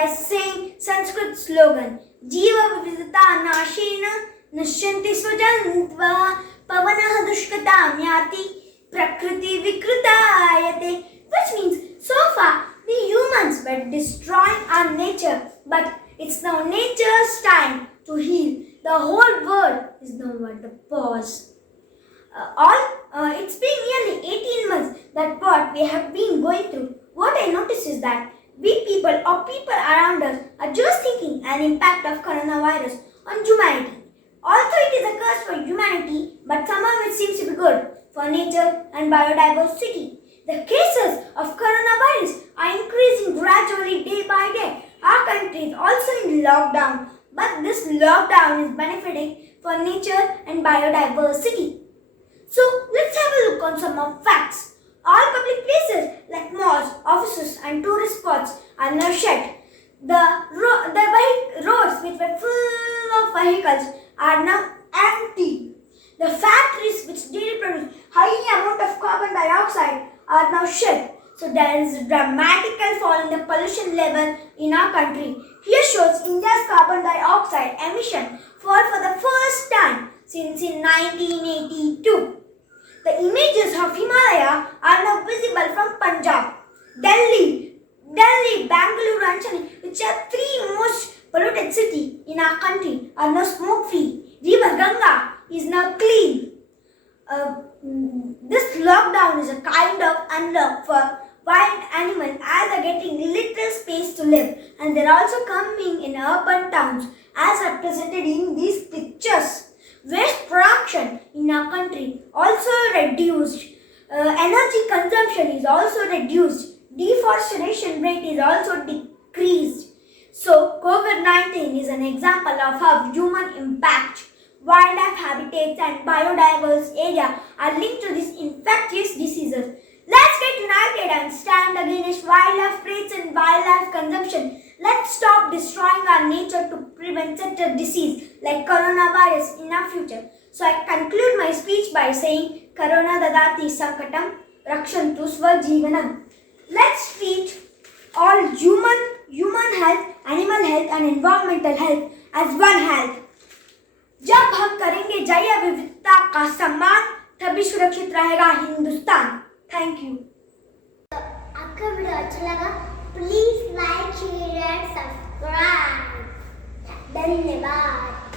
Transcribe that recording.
by saying Sanskrit slogan Jiva Vividata Nashena Nashyanti Swajantva Pavanah Dushkatam Yati Prakriti Vikritayate, which means so far we humans were destroying our nature, but it's now nature's time to heal. The whole world is now at the pause. It's been nearly 18 months that what we have been going through. What I notice is that we people or people around us are just thinking an impact of coronavirus on humanity. Although it is a curse for humanity, but somehow it seems to be good for nature and biodiversity. The cases of coronavirus are increasing gradually day by day. Our country is also in lockdown, but this lockdown is benefiting for nature and biodiversity. So let's have a look on some of facts. All public places like malls, offices and tourist spots are now shut. The roads which were full of vehicles are now empty. The factories which daily produce high amount of carbon dioxide are now shut. So there is a dramatical fall in the pollution level in our country. Here shows India's carbon dioxide emission fall for the first time since in 1982. The images of Himalaya are now visible from Punjab, Delhi, Bangalore and Chennai, which are three most polluted cities in our country, are now smoke-free. River Ganga is now clean. This lockdown is a kind of unlock for wild animals as they are getting little space to live, and they are also coming in urban towns as represented in these pictures. Waste production in our country also reduced. Energy consumption is also reduced. Deforestation rate is also decreased. So COVID-19 is an example of how human impact, wildlife habitats and biodiverse area are linked to these infectious diseases. Let's get united and stand against wildlife rates and wildlife consumption. Let's stop destroying our nature to prevent such a disease like coronavirus in our future. So I conclude my speech by saying Corona dadati sankatam rakshantu swajeevanam. Let's treat all human health, animal health and environmental health as one health. जब हम करेंगे जैव विविधता का सम्मान तभी सुरक्षित रहेगा हिंदुस्तान. Thank you. आपका वीडियो अच्छा लगा please like share and subscribe. धन्यवाद.